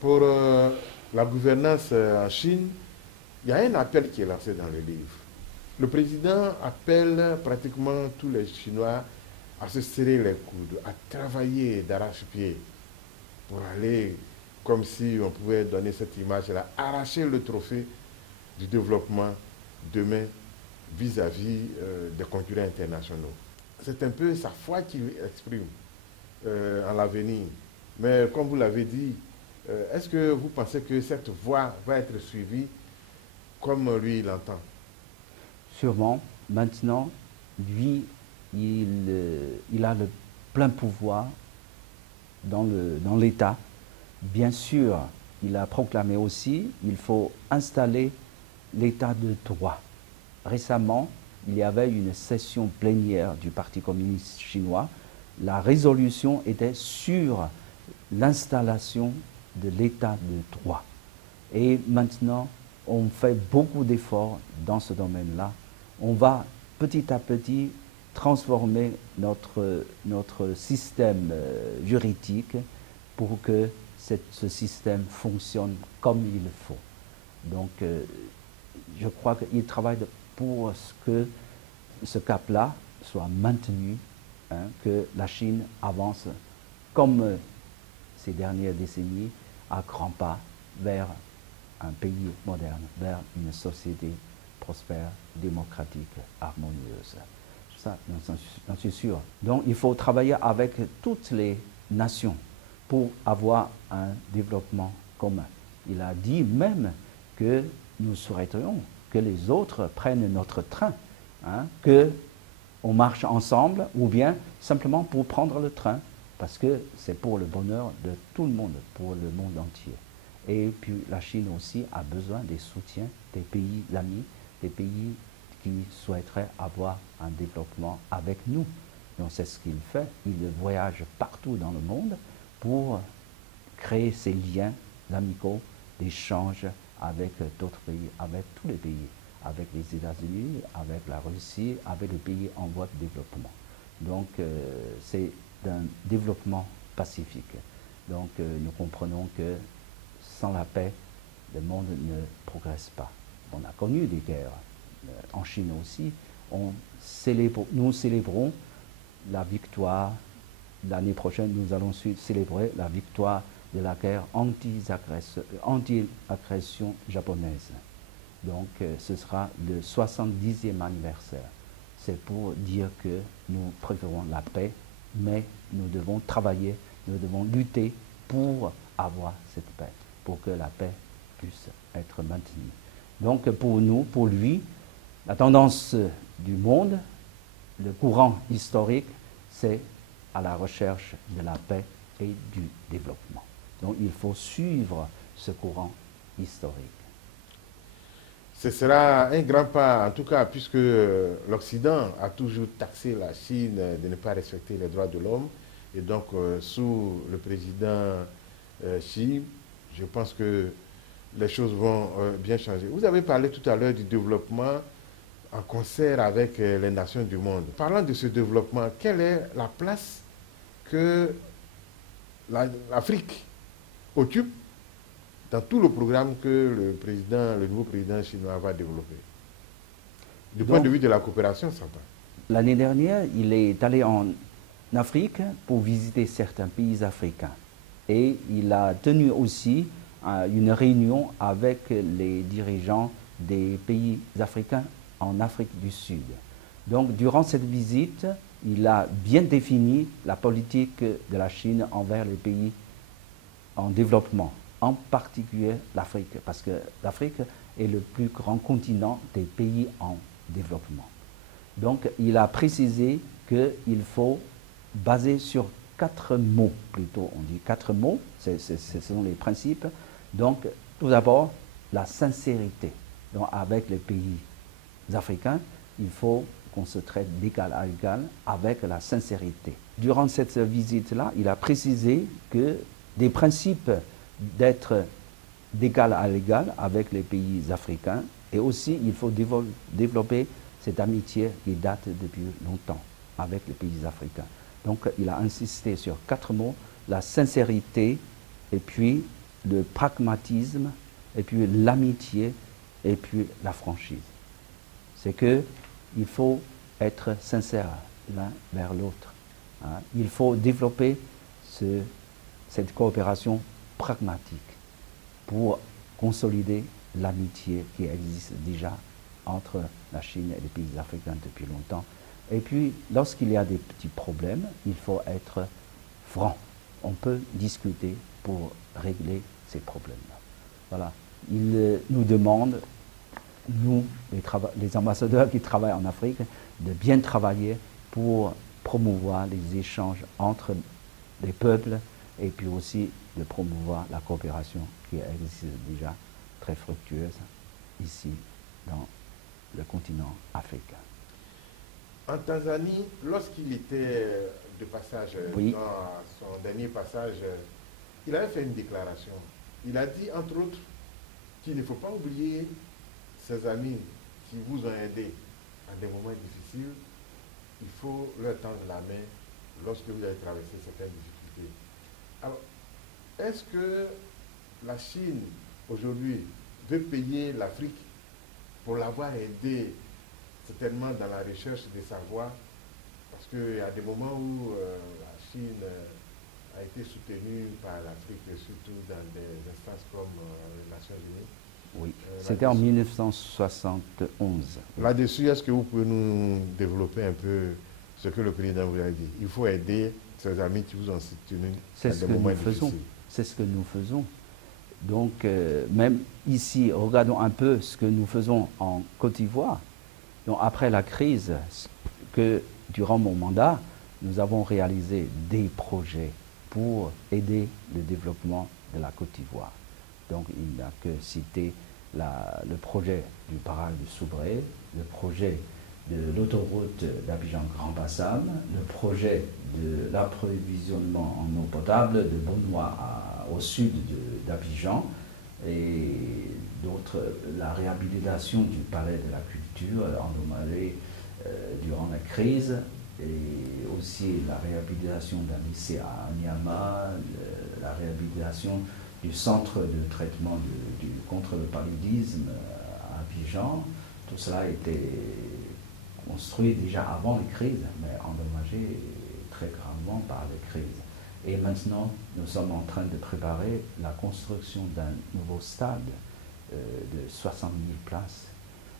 Pour la gouvernance en Chine, il y a un appel qui est lancé dans le livre. Le président appelle pratiquement tous les Chinois à se serrer les coudes, à travailler d'arrache-pied pour aller, comme si on pouvait donner cette image-là, arracher le trophée du développement demain vis-à-vis des concurrents internationaux. C'est un peu sa foi qu'il exprime en l'avenir. Mais comme vous l'avez dit, est-ce que vous pensez que cette voie va être suivie comme lui l'entend? Sûrement, maintenant, lui, il a le plein pouvoir dans l'État. Bien sûr, il a proclamé aussi qu'il faut installer l'État de droit. Récemment, il y avait une session plénière du Parti communiste chinois. La résolution était sur l'installation de l'État de droit. Et maintenant, on fait beaucoup d'efforts dans ce domaine-là. On va petit à petit transformer notre système juridique pour que ce système fonctionne comme il faut. Donc, je crois qu'il travaille pour que ce cap-là soit maintenu, hein, que la Chine avance comme ces dernières décennies à grands pas vers un pays moderne, vers une société prospère, démocratique, harmonieuse. Ça, j'en suis sûr. Donc, il faut travailler avec toutes les nations pour avoir un développement commun. Il a dit même que nous souhaiterions que les autres prennent notre train, hein, qu'on marche ensemble ou bien simplement pour prendre le train, parce que c'est pour le bonheur de tout le monde, pour le monde entier. Et puis la Chine aussi a besoin des soutiens des pays amis, des pays qui souhaiteraient avoir un développement avec nous. Donc c'est ce qu'il fait. Il voyage partout dans le monde pour créer ces liens amicaux, d'échange avec d'autres pays, avec tous les pays, avec les États-Unis, avec la Russie, avec les pays en voie de développement. Donc c'est un développement pacifique. Donc nous comprenons que sans la paix, le monde ne progresse pas. On a connu des guerres. En Chine aussi, nous célébrons la victoire. L'année prochaine, nous allons célébrer la victoire de la guerre anti-agression japonaise. Donc, ce sera le 70e anniversaire. C'est pour dire que nous préférons la paix, mais nous devons travailler, nous devons lutter pour avoir cette paix, pour que la paix puisse être maintenue. Donc, pour nous, pour lui, la tendance du monde, le courant historique, c'est à la recherche de la paix et du développement. Donc il faut suivre ce courant historique. Ce sera un grand pas, en tout cas, puisque l'Occident a toujours taxé la Chine de ne pas respecter les droits de l'homme. Et donc, sous le président Xi, je pense que les choses vont bien changer. Vous avez parlé tout à l'heure du développement en concert avec les nations du monde. Parlant de ce développement, quelle est la place que l'Afrique occupe dans tout le programme que le nouveau président chinois va développer? Du point de vue de la coopération, ça va. L'année dernière, il est allé en Afrique pour visiter certains pays africains. Et il a tenu aussi une réunion avec les dirigeants des pays africains en Afrique du Sud. Donc, durant cette visite, il a bien défini la politique de la Chine envers les pays en développement, en particulier l'Afrique, parce que l'Afrique est le plus grand continent des pays en développement. Donc, il a précisé qu'il faut baser sur 4 mots, plutôt, on dit 4 mots, ce sont les principes. Donc, tout d'abord, la sincérité. Donc, avec les pays africains, il faut qu'on se traite d'égal à égal avec la sincérité. Durant cette visite-là, il a précisé que des principes d'être d'égal à égal avec les pays africains, et aussi il faut développer cette amitié qui date depuis longtemps avec les pays africains. Donc il a insisté sur 4 mots, la sincérité, et puis le pragmatisme, et puis l'amitié, et puis la franchise. C'est qu'il faut être sincère l'un vers l'autre. Hein. Il faut développer cette coopération pragmatique pour consolider l'amitié qui existe déjà entre la Chine et les pays africains depuis longtemps. Et puis, lorsqu'il y a des petits problèmes, il faut être franc. On peut discuter pour régler ces problèmes-là. Voilà. Il nous demande, nous, les ambassadeurs qui travaillent en Afrique, de bien travailler pour promouvoir les échanges entre les peuples et puis aussi de promouvoir la coopération qui existe déjà très fructueuse ici dans le continent africain. En Tanzanie, lorsqu'il était de passage, oui, dans son dernier passage, il avait fait une déclaration. Il a dit, entre autres, qu'il ne faut pas oublier ses amis qui vous ont aidé à des moments difficiles. Il faut leur tendre la main lorsque vous avez traversé certaines difficultés. Alors, est-ce que la Chine, aujourd'hui, veut payer l'Afrique pour l'avoir aidé certainement dans la recherche des savoirs? Parce qu'il y a des moments où la Chine a été soutenue par l'Afrique, surtout dans des instances comme les Nations Unies. Oui, c'était en 1971. Là-dessus, est-ce que vous pouvez nous développer un peu ce que le président vous a dit? Il faut aider ses amis qui vous ont soutenu dans des moments difficiles. C'est ce que nous faisons. Donc, même ici, regardons un peu ce que nous faisons en Côte d'Ivoire. Donc, après la crise, que durant mon mandat, nous avons réalisé des projets pour aider le développement de la Côte d'Ivoire. Donc, il n'y a que citer le projet du barrage de Soubré, le projet de l'autoroute d'Abidjan-Grand Bassam, le projet de l'approvisionnement en eau potable de Bonois au sud d'Abidjan, et d'autres, la réhabilitation du palais de la culture endommagé durant la crise, et aussi la réhabilitation d'un lycée à Niamey, la réhabilitation du centre de traitement contre le paludisme à Abidjan. Tout cela a été construit déjà avant les crises, mais endommagé très gravement par les crises. Et maintenant, nous sommes en train de préparer la construction d'un nouveau stade de 60 000 places.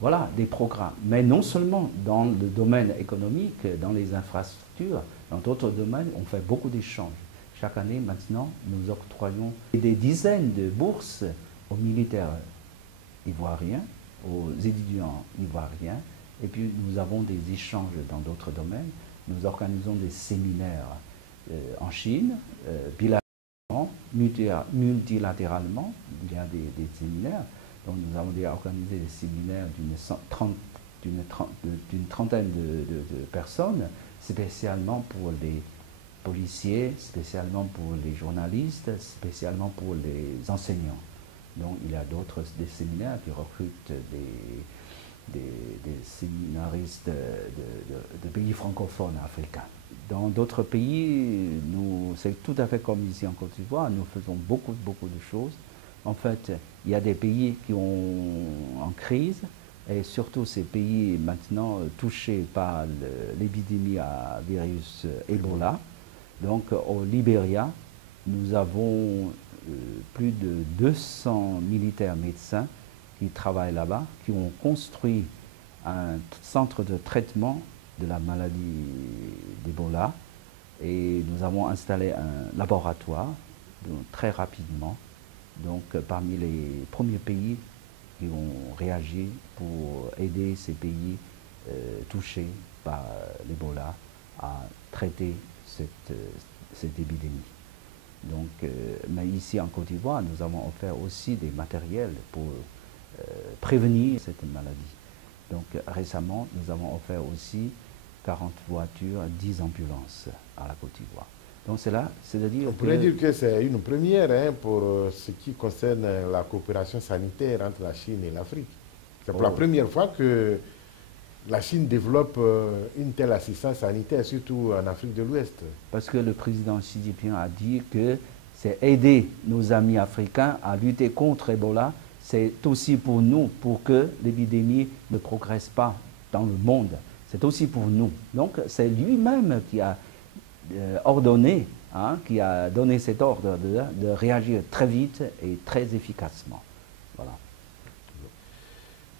Voilà, des programmes. Mais non seulement dans le domaine économique, dans les infrastructures, dans d'autres domaines, on fait beaucoup d'échanges. Chaque année, maintenant, nous octroyons des dizaines de bourses aux militaires ivoiriens, aux étudiants ivoiriens, et puis nous avons des échanges dans d'autres domaines. Nous organisons des séminaires en Chine, bilatéralement, multilatéralement, il y a des séminaires. Donc nous avons déjà organisé des séminaires d'une trentaine de personnes, spécialement pour les policiers, spécialement pour les journalistes, spécialement pour les enseignants. Donc il y a des séminaires qui recrutent des séminaristes de pays francophones africains. Dans d'autres pays, c'est tout à fait comme ici en Côte d'Ivoire, nous faisons beaucoup de choses. En fait, il y a des pays qui sont en crise, et surtout ces pays maintenant touchés par l'épidémie à virus Ebola. Donc au Libéria, nous avons plus de 200 militaires médecins qui travaillent là-bas, qui ont construit un centre de traitement de la maladie d'Ebola, et nous avons installé un laboratoire très rapidement. Donc parmi les premiers pays qui ont réagi pour aider ces pays touchés par l'Ebola à traiter cette épidémie. Donc, mais ici en Côte d'Ivoire, nous avons offert aussi des matériels pour prévenir cette maladie. Donc récemment, nous avons offert aussi 40 voitures, 10 ambulances à la Côte d'Ivoire. Donc c'est là, c'est-à-dire on pourrait dire que c'est une première pour ce qui concerne la coopération sanitaire entre la Chine et l'Afrique. C'est pour la première fois que la Chine développe une telle assistance sanitaire, surtout en Afrique de l'Ouest. Parce que le président Xi Jinping a dit que c'est aider nos amis africains à lutter contre Ebola. C'est aussi pour nous, pour que l'épidémie ne progresse pas dans le monde. C'est aussi pour nous. Donc c'est lui-même qui a ordonné, qui a donné cet ordre de réagir très vite et très efficacement. Voilà.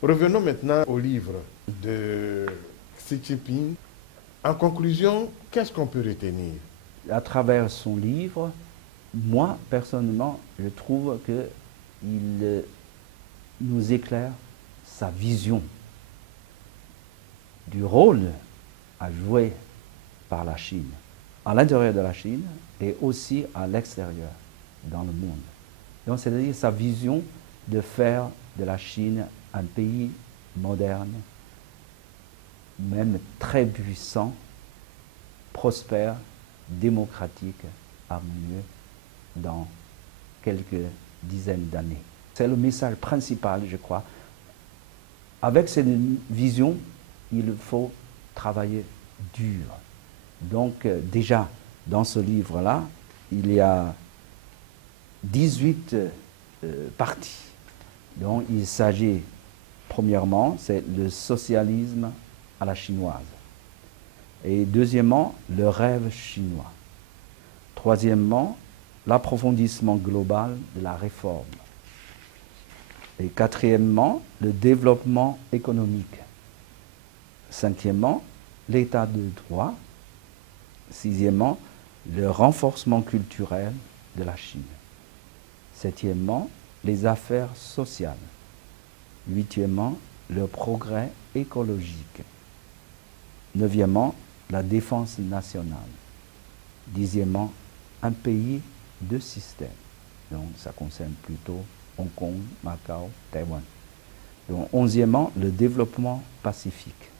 Revenons maintenant au livre de Xi Jinping. En conclusion, qu'est-ce qu'on peut retenir? À travers son livre, moi, personnellement, je trouve qu'il nous éclaire sa vision du rôle à jouer par la Chine, à l'intérieur de la Chine et aussi à l'extérieur, dans le monde. Donc, c'est-à-dire sa vision de faire de la Chine un pays moderne, même très puissant, prospère, démocratique, harmonieux dans quelques dizaines d'années. C'est le message principal, je crois. Avec cette vision, il faut travailler dur. Donc déjà, dans ce livre-là, il y a 18 parties. Donc il s'agit, premièrement, c'est le socialisme à la chinoise. Et deuxièmement, le rêve chinois. Troisièmement, l'approfondissement global de la réforme. Et quatrièmement, le développement économique. Cinquièmement, l'état de droit. Sixièmement, le renforcement culturel de la Chine. Septièmement, les affaires sociales. Huitièmement, le progrès écologique. Neuvièmement, la défense nationale. Dixièmement, un pays de système. Donc ça concerne plutôt Hong Kong, Macao, Taïwan. Donc onzièmement, le développement pacifique.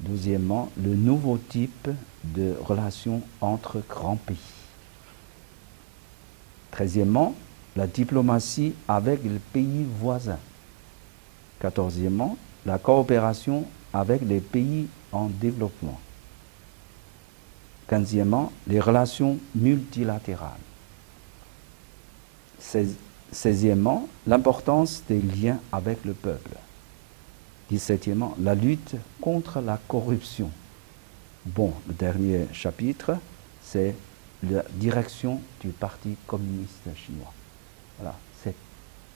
Douzièmement, le nouveau type de relations entre grands pays. Treizièmement, la diplomatie avec les pays voisins. Quatorzièmement, la coopération avec les pays en développement. Quinzièmement, les relations multilatérales. Seizièmement, l'importance des liens avec le peuple. 17e, la lutte contre la corruption. Bon, le dernier chapitre, c'est la direction du Parti communiste chinois. Voilà,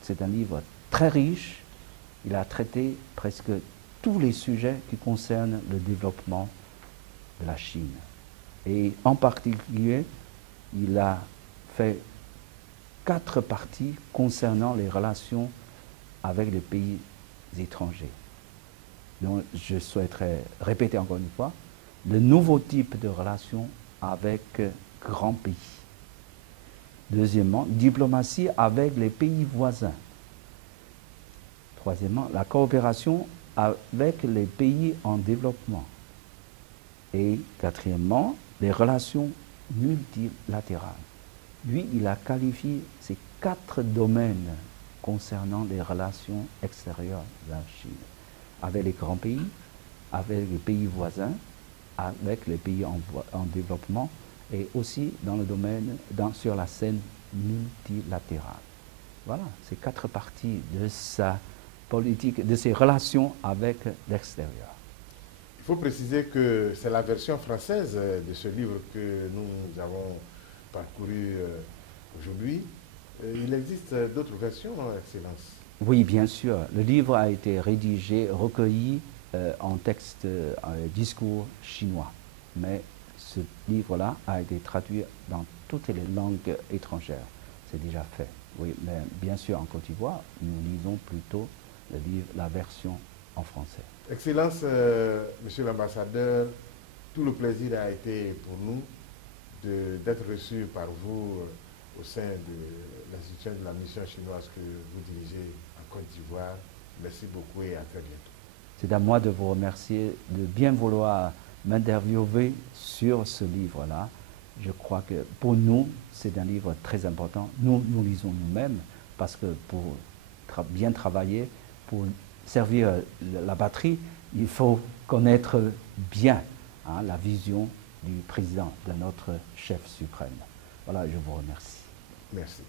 c'est un livre très riche. Il a traité presque tous les sujets qui concernent le développement de la Chine. Et en particulier, il a fait 4 parties concernant les relations avec les pays étrangers. Donc, je souhaiterais répéter encore une fois, le nouveau type de relations avec grands pays. Deuxièmement, diplomatie avec les pays voisins. Troisièmement, la coopération avec les pays en développement. Et quatrièmement, les relations multilatérales. Lui, il a qualifié ces 4 domaines concernant les relations extérieures de la Chine. Avec les grands pays, avec les pays voisins, avec les pays en développement et aussi dans le domaine, sur la scène multilatérale. Voilà, ces 4 parties de sa politique, de ses relations avec l'extérieur. Il faut préciser que c'est la version française de ce livre que nous avons parcouru aujourd'hui. Il existe d'autres versions, Excellence? Oui, bien sûr. Le livre a été rédigé, recueilli en texte, discours chinois. Mais ce livre-là a été traduit dans toutes les langues étrangères. C'est déjà fait. Oui, mais bien sûr, en Côte d'Ivoire, nous lisons plutôt le livre, la version en français. Excellence, Monsieur l'ambassadeur, tout le plaisir a été pour nous d'être reçus par vous au sein de l'institution de la mission chinoise que vous dirigez en Côte d'Ivoire. Merci beaucoup et à très bientôt. C'est à moi de vous remercier de bien vouloir m'interviewer sur ce livre-là. Je crois que pour nous, c'est un livre très important. Nous lisons nous-mêmes parce que pour bien travailler, pour servir la patrie, il faut connaître bien la vision du président, de notre chef suprême. Voilà, je vous remercie. Merci.